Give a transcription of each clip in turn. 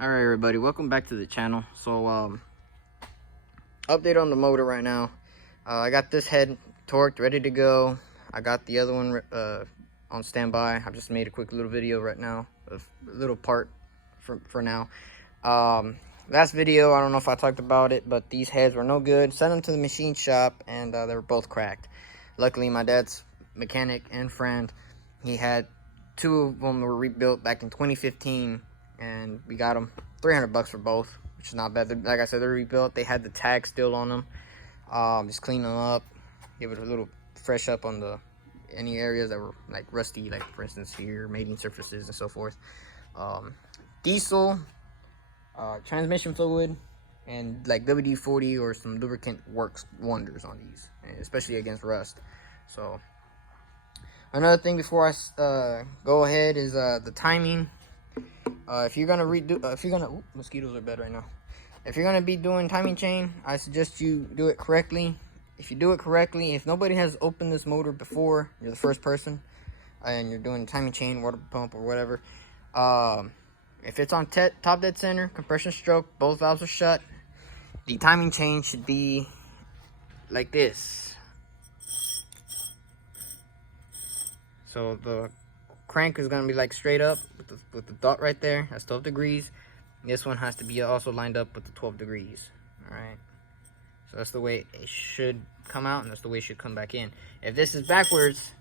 All right, everybody, welcome back to the channel. So update on the motor right now. I got this head torqued, ready to go. I got the other one on standby. I just made a quick little video right now, a little part for now. Last video, I don't know if I talked about it, but these heads were no good. Sent them to the machine shop, and they were both cracked. Luckily, my dad's mechanic and friend, he had two of them were rebuilt back in 2015. And we got them $300 for both, which is not bad. Like I said, they're rebuilt. They had the tag still on them. Just clean them up, give it a little fresh up on any areas that were like rusty, like for instance here, mating surfaces and so forth. Diesel, transmission fluid, and like WD-40 or some lubricant works wonders on these, especially against rust. So another thing before I go ahead is the timing. If you're gonna mosquitoes are bad right now. If you're gonna be doing timing chain, I suggest you do it correctly. If you do it correctly, if nobody has opened this motor before, you're the first person, and you're doing timing chain, water pump, or whatever. If it's on top dead center, compression stroke, both valves are shut, the timing chain should be like this. So the crank is going to be like straight up with the dot right there. That's 12 degrees. This one has to be also lined up with the 12 degrees. All right, so that's the way it should come out, and that's the way it should come back in. If this is backwards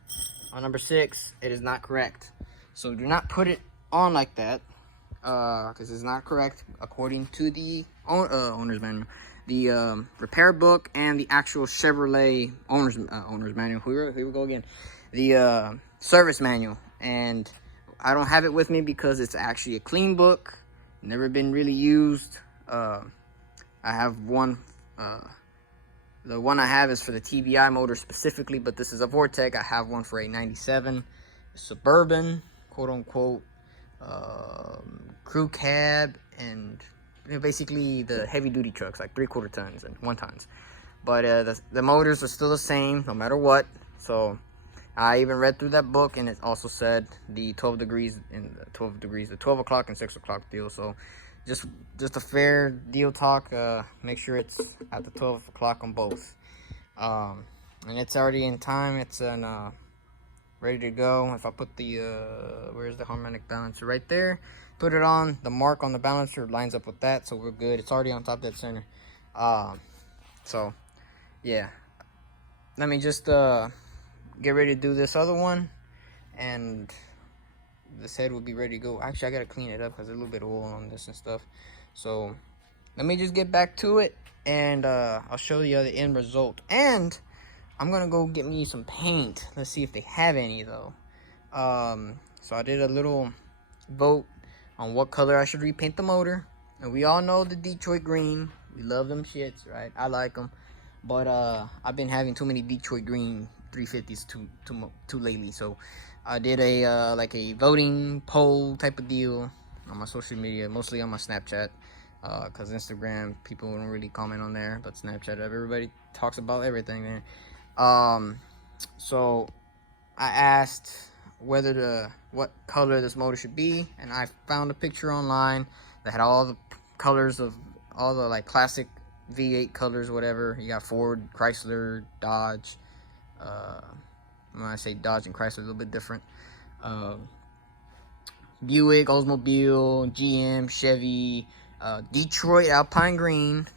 on number 6, it is not correct. So do not put it on like that, because it's not correct according to the owner's manual, the repair book, and the actual Chevrolet owner's manual. Here we go again. The service manual. And I don't have it with me because it's actually a clean book, never been really used. I have one, the one I have is for the TBI motor specifically, but this is a Vortec. I have one for a 97 Suburban, quote unquote, crew cab, and basically the heavy duty trucks, like 3/4 tons and 1 tons. But the motors are still the same no matter what. So I even read through that book, and it also said the 12 degrees and the 12 o'clock and 6 o'clock deal. So just a fair deal talk. Make sure it's at the 12 o'clock on both. And it's already in time. It's ready to go. If I put the where's the harmonic balancer? Right there. Put it on. The mark on the balancer lines up with that, so we're good. It's already on top dead center. So yeah. Let me just get ready to do this other one, and this head will be ready to go. Actually, I gotta clean it up because there's a little bit of oil on this and stuff. So let me just get back to it, and I'll show you the end result. And I'm gonna go get me some paint. Let's see if they have any though. So I did a little vote on what color I should repaint the motor, and we all know the Detroit green. We love them shits, right? I like them, but I've been having too many Detroit green 350s too lately. So I did a like a voting poll type of deal on my social media, mostly on my Snapchat, because Instagram people don't really comment on there, but Snapchat everybody talks about everything there. So I asked what color this motor should be, and I found a picture online that had all the colors of all the like classic V8 colors, whatever. You got Ford, Chrysler, Dodge. When I say Dodge and Chrysler, a little bit different. Buick, Oldsmobile, GM, Chevy, Detroit Alpine Green,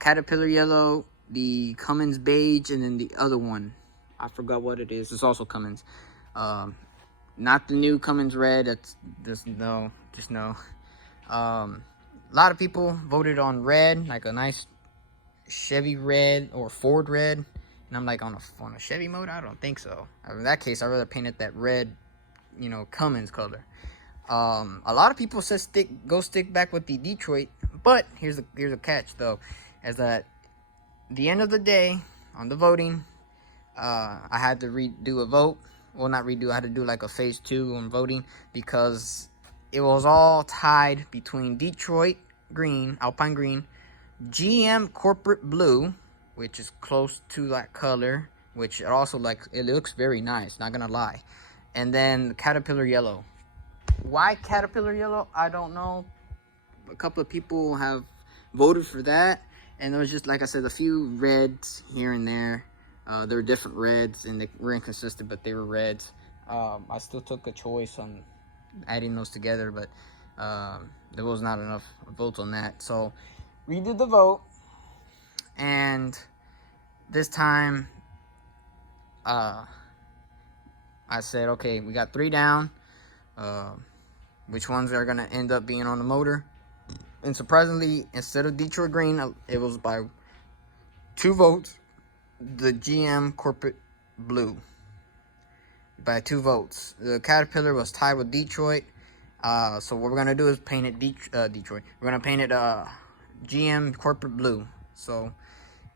Caterpillar Yellow, the Cummins Beige, and then the other one, I forgot what it is. It's also Cummins. Not the new Cummins Red. That's just no. A lot of people voted on red, like a nice Chevy red or Ford red. And I'm like, on a Chevy motor? I don't think so. In that case, I'd rather paint it that red, Cummins color. A lot of people said stick back with the Detroit, but here's a catch though, is that the end of the day on the voting, I had to redo a vote. Well, not redo. I had to do like a phase 2 on voting because it was all tied between Detroit green, Alpine green, GM corporate blue, which is close to that color, which also it looks very nice, not gonna lie, and then Caterpillar yellow. Why Caterpillar yellow? I don't know. a couple of people have voted for that, and there was just, like I said, a few reds here and there. There were different reds, and they were inconsistent, but they were reds. I still took a choice on adding those together, but there was not enough votes on that. So we did the vote, and this time I said, okay, we got 3 down. Which ones are gonna end up being on the motor? And surprisingly, instead of Detroit green, it was by 2 votes, the GM corporate blue. By 2 votes. The Caterpillar was tied with Detroit. So what we're gonna do is paint it Detroit. We're gonna paint it GM corporate blue. So,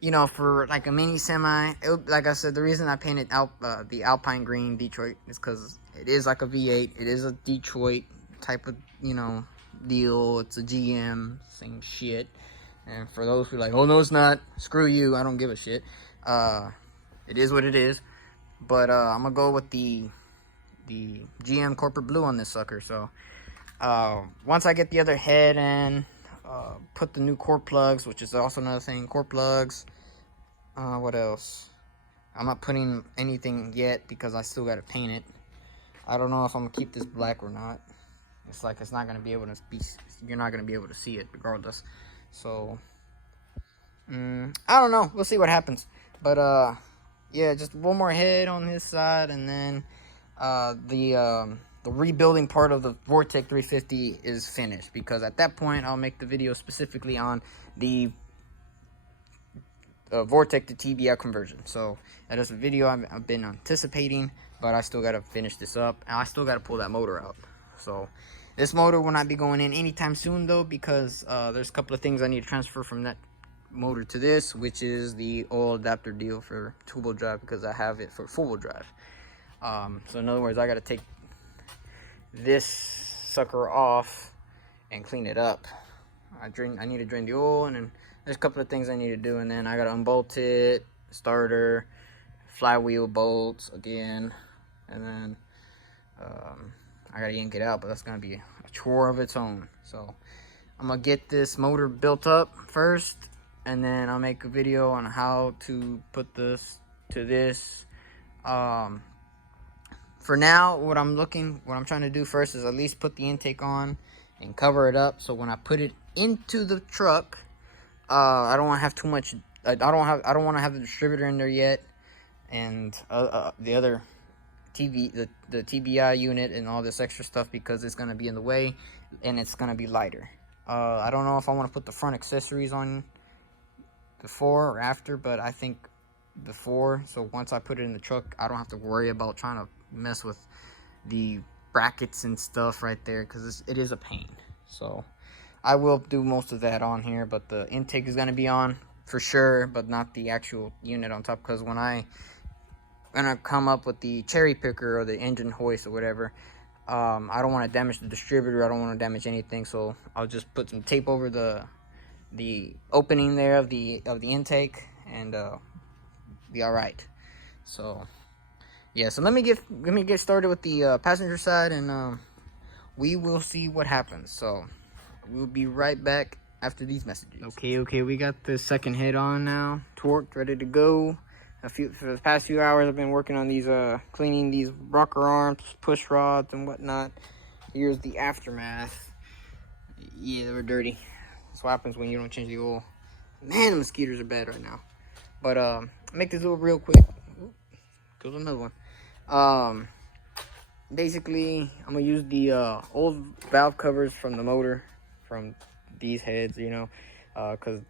you know, for like a mini semi, like I said, the reason I painted the Alpine green Detroit is because it is like a V8. It is a Detroit type of, you know, deal. It's a GM, same shit. And for those who are like, oh no, it's not, screw you, I don't give a shit. It is what it is. But I'm gonna go with the GM corporate blue on this sucker. So once I get the other head in, put the new core plugs, which is also another thing, core plugs. What else? I'm not putting anything yet because I still gotta paint it. I don't know if I'm gonna keep this black or not. It's like it's not gonna be able to be. You're not gonna be able to see it regardless. So I don't know. We'll see what happens. But yeah, just one more head on this side, and then the rebuilding part of the Vortec 350 is finished, because at that point I'll make the video specifically on the Vortec to TBI conversion. So that is a video I've been anticipating, but I still got to finish this up, and I still got to pull that motor out. So this motor will not be going in anytime soon though, because there's a couple of things I need to transfer from that motor to this, which is the oil adapter deal for two-wheel drive, because I have it for four-wheel drive. So in other words, I got to take this sucker off and clean it up. I need to drain the oil, and then there's a couple of things I need to do, and then I got to unbolt it, starter, flywheel bolts again, and then I got to yank it out, but that's going to be a chore of its own. So I'm going to get this motor built up first, and then I'll make a video on how to put this to this. For now, what I'm trying to do first is at least put the intake on and cover it up, so when I put it into the truck, I don't want to have too much. I don't want to have the distributor in there yet, and the other the TBI unit and all this extra stuff, because it's gonna be in the way and it's gonna be lighter. I don't know if I want to put the front accessories on before or after, but I think before, so once I put it in the truck, I don't have to worry about trying to mess with the brackets and stuff right there, because it is a pain. So I will do most of that on here, but the intake is going to be on for sure, but not the actual unit on top, because when I'm gonna come up with the cherry picker or the engine hoist or whatever, I don't want to damage the distributor, I don't want to damage anything, so I'll just put some tape over the opening there of the intake, and be all right. So yeah, so let me get started with the passenger side, and we will see what happens. So we'll be right back after these messages. Okay, we got the second head on now, torqued, ready to go. For the past few hours, I've been working on these, cleaning these rocker arms, push rods, and whatnot. Here's the aftermath. Yeah, they were dirty. That's what happens when you don't change the oil. Man, the mosquitoes are bad right now. But make this little real quick. Goes another one. Basically, I'm gonna use the old valve covers from the motor, from these heads, you know, because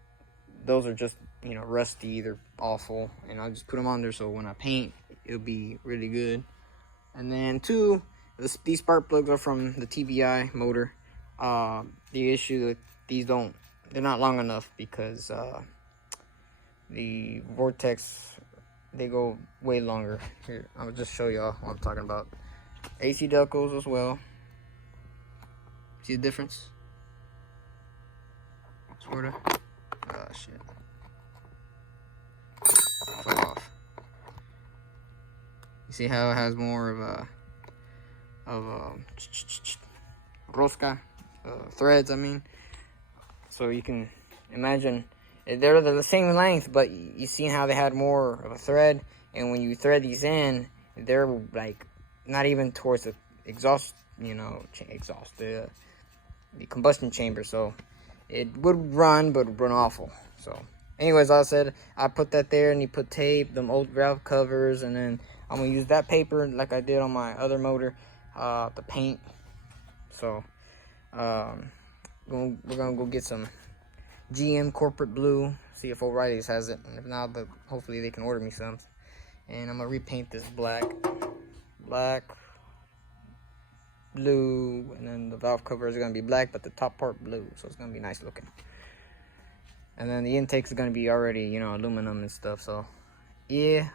those are just, you know, rusty, they're awful, and I'll just put them on there so when I paint, it'll be really good. And then two, these spark plugs are from the TBI motor. The issue that they're not long enough, because the Vortex, they go way longer. Here, I'll just show y'all what I'm talking about. AC Delcos as well. See the difference? Sorta. Oh shit. Fell off. You see how it has more of a rosca, threads, I mean. So you can imagine they're the same length, but you see how they had more of a thread, and when you thread these in, they're like not even towards the exhaust, you know, the combustion chamber. So it would run, but it would run awful. So anyways, like I said, I put that there, and you put tape, them old valve covers, and then I'm gonna use that paper like I did on my other motor, to paint. So we're gonna go get some GM corporate blue, see if O'Reilly's has it, and if not, but hopefully they can order me some. And I'm gonna repaint this black, blue, and then the valve cover is gonna be black, but the top part blue, so it's gonna be nice looking. And then the intakes are gonna be already, you know, aluminum and stuff. So yeah,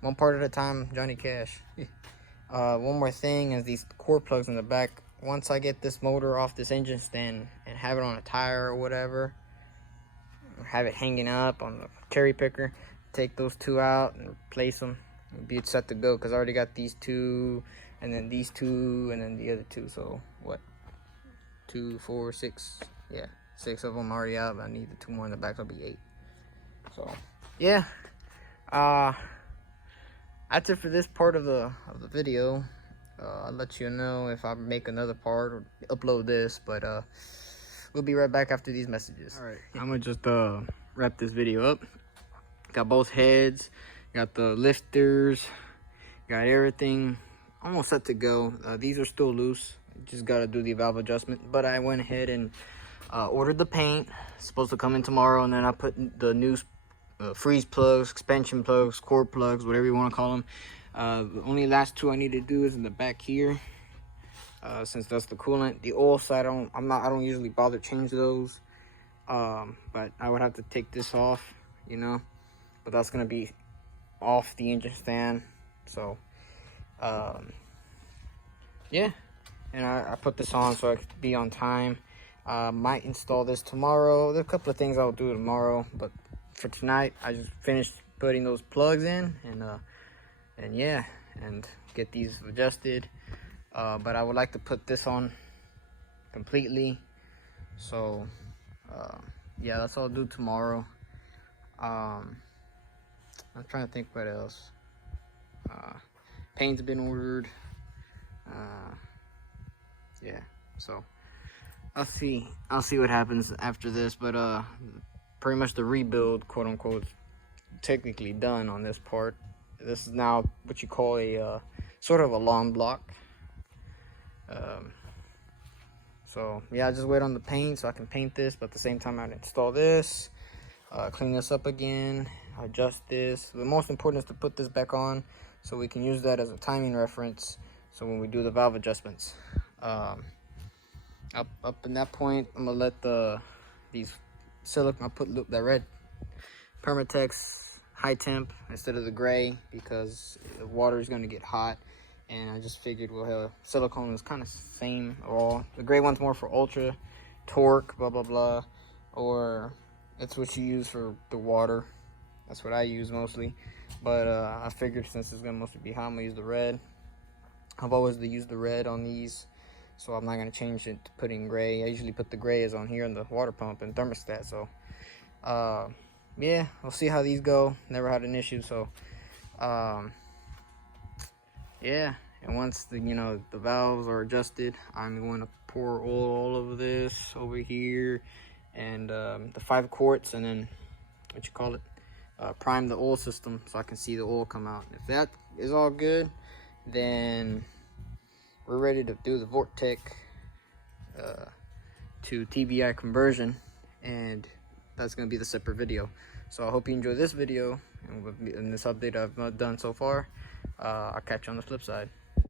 one part at a time, Johnny Cash. One more thing is these core plugs in the back. Once I get this motor off this engine stand and have it on a tire or whatever, or have it hanging up on the cherry picker, take those two out and replace them. It'll be set to go, because I already got these two, and then these two, and then the other two. So what, 2, 4, 6, yeah, 6 of them already out. I need the 2 more in the back, so it'll be 8. So yeah, that's it for this part of the video. I'll let you know if I make another part or upload this, but we'll be right back after these messages. All right, I'm gonna just wrap this video up. Got both heads, got the lifters, got everything almost set to go. These are still loose, just gotta do the valve adjustment, but I went ahead and ordered the paint. It's supposed to come in tomorrow, and then I put the new freeze plugs, expansion plugs, core plugs, whatever you want to call them. The only last 2 I need to do is in the back here, since that's the coolant. The oil side, I don't usually bother change those, but I would have to take this off, you know, but that's gonna be off the engine stand. So yeah, and I put this on so I could be on time. Might install this tomorrow. There's a couple of things I'll do tomorrow, but for tonight I just finished putting those plugs in, and yeah, and get these adjusted. But I would like to put this on completely. So yeah, that's all I'll do tomorrow. I'm trying to think what else. Paint's been ordered. Yeah, so I'll see what happens after this. But pretty much the rebuild, quote unquote, is technically done on this part. This is now what you call a sort of a long block. So yeah, I just wait on the paint so I can paint this, but at the same time I install this, clean this up again, adjust this. The most important is to put this back on so we can use that as a timing reference, so when we do the valve adjustments. Up in that point, I'm gonna let these silicone, I put the red Permatex high temp instead of the gray, because the water is going to get hot, and I just figured, well, hell, silicone is kind of same all. The gray one's more for ultra torque, blah blah blah, or it's what you use for the water. That's what I use mostly, but I figured since it's gonna mostly be hot, I'm gonna use the red. I've always used the red on these, so I'm not gonna change it to putting gray. I usually put the gray is on here in the water pump and thermostat. So yeah, we'll see how these go. Never had an issue. So yeah, and once the valves are adjusted, I'm going to pour oil all over this over here, and the 5 quarts, and then prime the oil system so I can see the oil come out. If that is all good, then we're ready to do the Vortec to TBI conversion, and that's going to be the separate video. So I hope you enjoy this video and this update I've done so far. I'll catch you on the flip side.